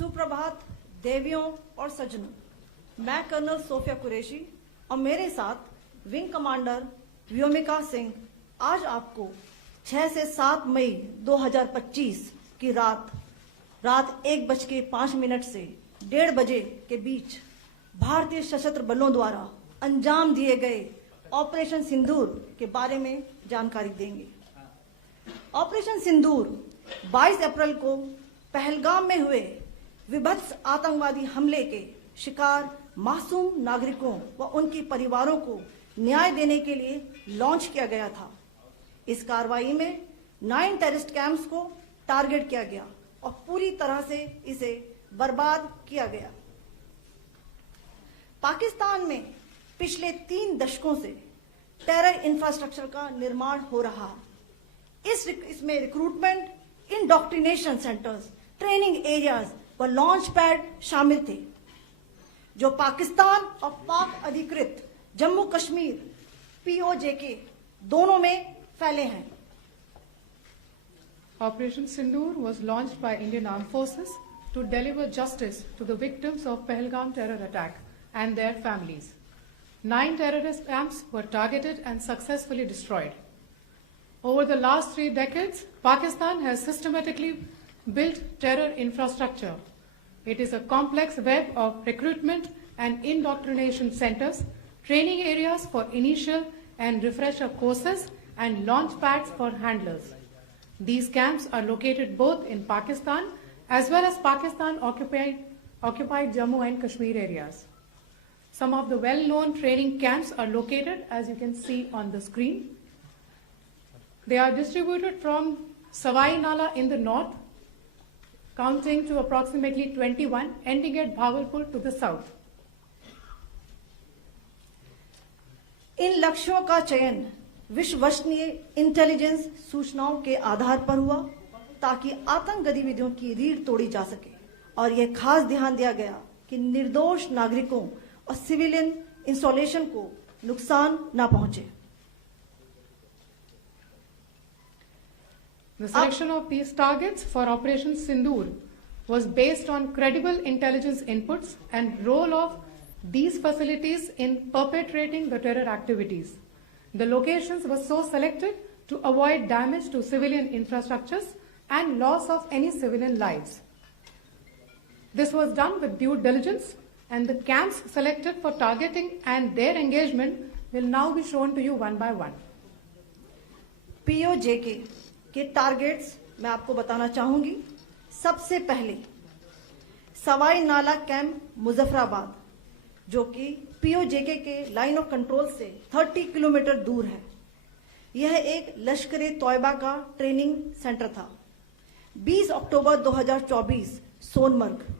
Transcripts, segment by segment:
सुप्रभात देवियों और सज्जनों, मैं कर्नल सोफिया कुरैशी और मेरे साथ विंग कमांडर व्योमिका सिंह आज आपको 6 से 7 मई 2025 की रात 1:05 से 1:30 बजे के बीच भारतीय सशस्त्र बलों द्वारा अंजाम दिए गए ऑपरेशन सिंदूर के बारे में जानकारी देंगे। ऑपरेशन सिंदूर 22 अप्रैल को पहलगाम में हुए विभत्स आतंकवादी हमले के शिकार मासूम नागरिकों व उनके परिवारों को न्याय देने के लिए लॉन्च किया गया था। इस कार्रवाई में 9 टेररिस्ट कैंप्स को टारगेट किया गया और पूरी तरह से इसे बर्बाद किया गया। पाकिस्तान में पिछले 3 दशकों से टेरर इंफ्रास्ट्रक्चर का निर्माण हो रहा है। इसमें recruitment, indoctrination centres, training areas व लॉन्च पैड शामिल थे, जो पाकिस्तान और पाक अधिकृत जम्मू कश्मीर POJK दोनों में फैले हैं। Operation Sindoor was launched by Indian Armed Forces to deliver justice to the victims of Pahalgam terror attack and their families. 9 terrorist camps were targeted and successfully destroyed. Over the last 3 decades, Pakistan has systematically built terror infrastructure. It is a complex web of recruitment and indoctrination centers, training areas for initial and refresher courses, and launch pads for handlers. These camps are located both in Pakistan as well as Pakistan-occupied Jammu and Kashmir areas. Some of the well-known training camps are located, as you can see on the screen. They are distributed from Savai Nala in the north, counting to approximately 21, ending at Bhagalpur to the south. इन लक्ष्यों का चयन विश्वसनीय intelligence सूचनाओं के आधार पर हुआ ताकि आतंक गतिविधियों की रीढ़ तोड़ी जा सके और यह खास ध्यान दिया गया कि निर्दोष नागरिकों और सिविलियन इंस्टॉलेशन को नुकसान न पहुंचे। The selection of these targets for Operation Sindoor was based on credible intelligence inputs and role of these facilities in perpetrating the terror activities. The locations were so selected to avoid damage to civilian infrastructures and loss of any civilian lives. This was done with due diligence, and the camps selected for targeting and their engagement will now be shown to you one by one. POJK के targets मैं आपको बताना चाहूंगी। सबसे पहले सवाई नाला camp Muzaffarabad, जो कि POJK के लाइन ऑफ कंट्रोल से 30 किलोमीटर दूर है। यह एक लश्कर-ए-तौयबा का ट्रेनिंग सेंटर था। 20 अक्टूबर 2024 सोनमर्ग,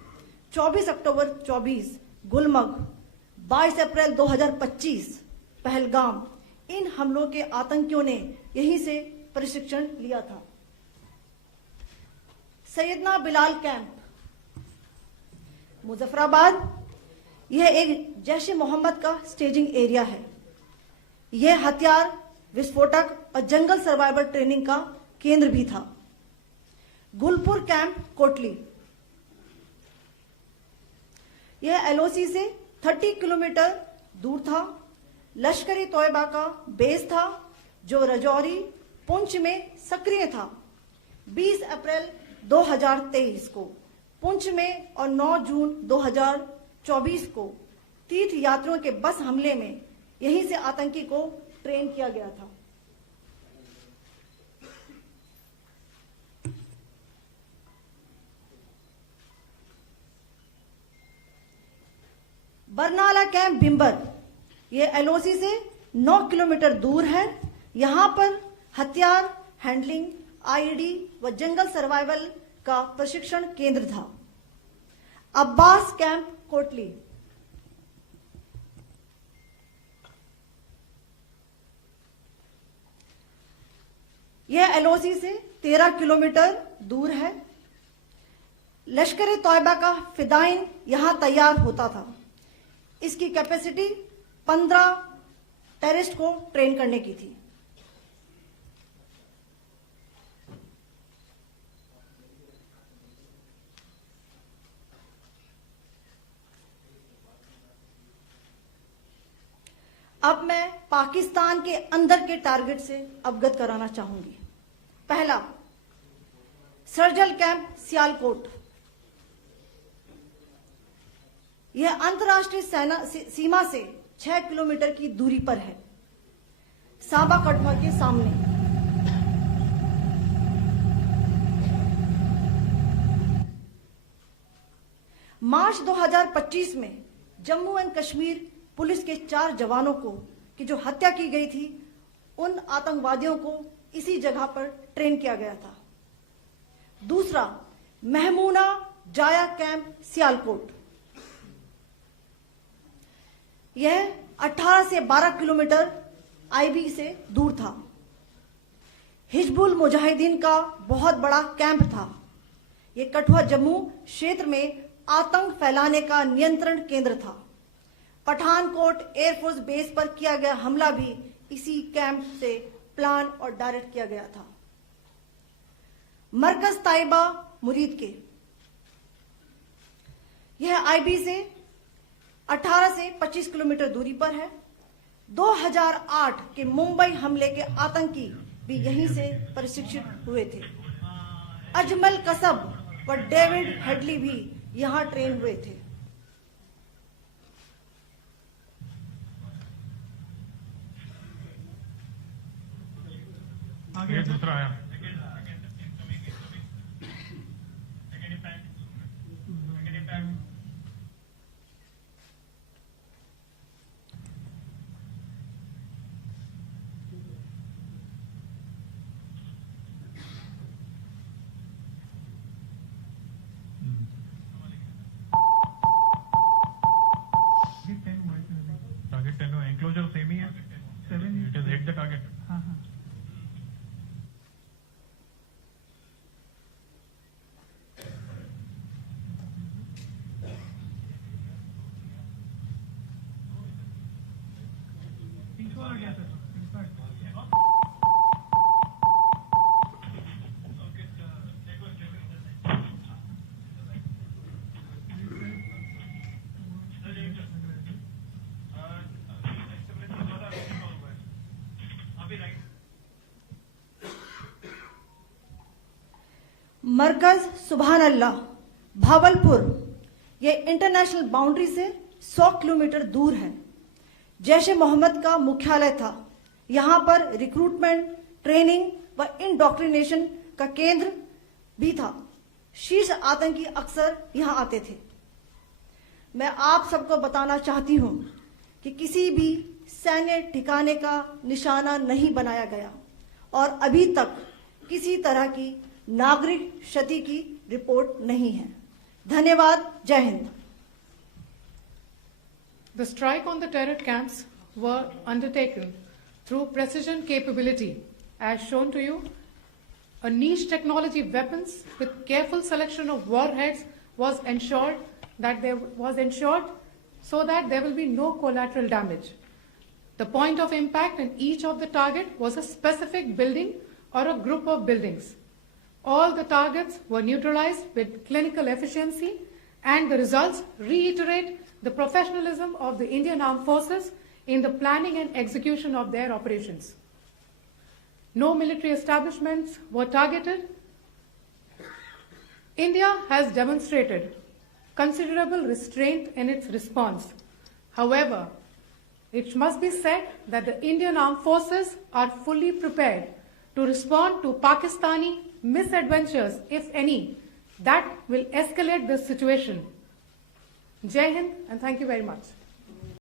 24 अक्टूबर 24 गुलमर्ग, 22 अप्रैल 2025 पहलगाम, इन हमलों के आतंकियों ने यहीं से प्रशिक्षण लिया था। सैयदना बिलाल कैंप मुजफ्फराबाद, यह एक जैश-ए-मोहम्मद का स्टेजिंग एरिया है। यह हथियार, विस्फोटक और जंगल सर्वाइवल ट्रेनिंग का केंद्र भी था। गुलपुर कैंप कोटली, यह LOC से 30 किलोमीटर दूर था। लश्कर-ए-तौयबा का बेस था, जो रजौरी, पुंछ में सक्रिय था। 20 अप्रैल 2023 को पुंछ में और 9 जून 2024 को तीर्थ यात्रियों के बस हमले में यहीं से आतंकी को ट्रेन किया गया था। बरनाला कैंप भिंबर, यह LOC से 9 किलोमीटर दूर है। यहां पर हथियार, हैंडलिंग, IED व जंगल सर्वाइवल का प्रशिक्षण केंद्र था। अब्बास कैंप कोटली, यह LOC से 13 किलोमीटर दूर है। लश्कर-ए-तौयबा का फिदाइन यहां तैयार होता था। इसकी कैपेसिटी 15 टेररिस्ट को ट्रेन करने की थी। अब मैं पाकिस्तान के अंदर के टारगेट से अवगत कराना चाहूंगी। पहला, सर्जिकल कैंप सियालकोट। यह अंतर्राष्ट्रीय सीमा से 6 किलोमीटर की दूरी पर है, साबा कटवा के सामने। मार्च 2025 में जम्मू एंड कश्मीर पुलिस के 4 जवानों को की जो हत्या की गई थी, उन आतंकवादियों को इसी जगह पर ट्रेन किया गया था। दूसरा, महमूना जाया कैंप सियालकोट। यह 18 से 12 किलोमीटर आईबी से दूर था। हिजबुल मुजाहिदीन का बहुत बड़ा कैंप था। यह कठुआ जम्मू क्षेत्र में आतंक फैलाने का नियंत्रण केंद्र था। पठानकोट एयरफोर्स बेस पर किया गया हमला भी इसी कैंप से प्लान और डायरेक्ट किया गया था। मरकज ताइबा मुरीद के, यह आईबी से 18 से 25 किलोमीटर दूरी पर है। 2008 के मुंबई हमले के आतंकी भी यहीं से प्रशिक्षित हुए थे। अजमल कसब व डेविड हेडली भी यहां ट्रेन हुए थे। आगे दूसरा आया। टारगेट 10 एंक्लोजर सेम ही है। 7 it is hit the target. हाँ हाँ। मरकज सुभान अल्लाह भावलपुर, यह इंटरनेशनल बाउंड्री से 100 किलोमीटर दूर है। जैश ए मोहम्मद का मुख्यालय था। यहां पर रिक्रूटमेंट, ट्रेनिंग व इंडोक्ट्रिनेशन का केंद्र भी था। शीर्ष आतंकी अक्सर यहां आते थे। मैं आप सबको बताना चाहती हूं कि किसी भी सैन्य ठिकाने का निशाना नहीं बनाया गया और अभी तक किसी तरह की नागरिक क्षति की रिपोर्ट नहीं है। धन्यवाद। जय Hind. The strike on the terror camps were undertaken through precision capability, as shown to you. A niche technology weapons with careful selection of warheads was ensured so that there will be no collateral damage. The point of impact in each of the target was a specific building or a group of buildings. All the targets were neutralized with clinical efficiency, and the results reiterate the professionalism of the Indian Armed Forces in the planning and execution of their operations. No military establishments were targeted. India has demonstrated considerable restraint in its response. However, it must be said that the Indian Armed Forces are fully prepared to respond to Pakistani misadventures, if any, that will escalate the situation. Jai Hind, and thank you very much.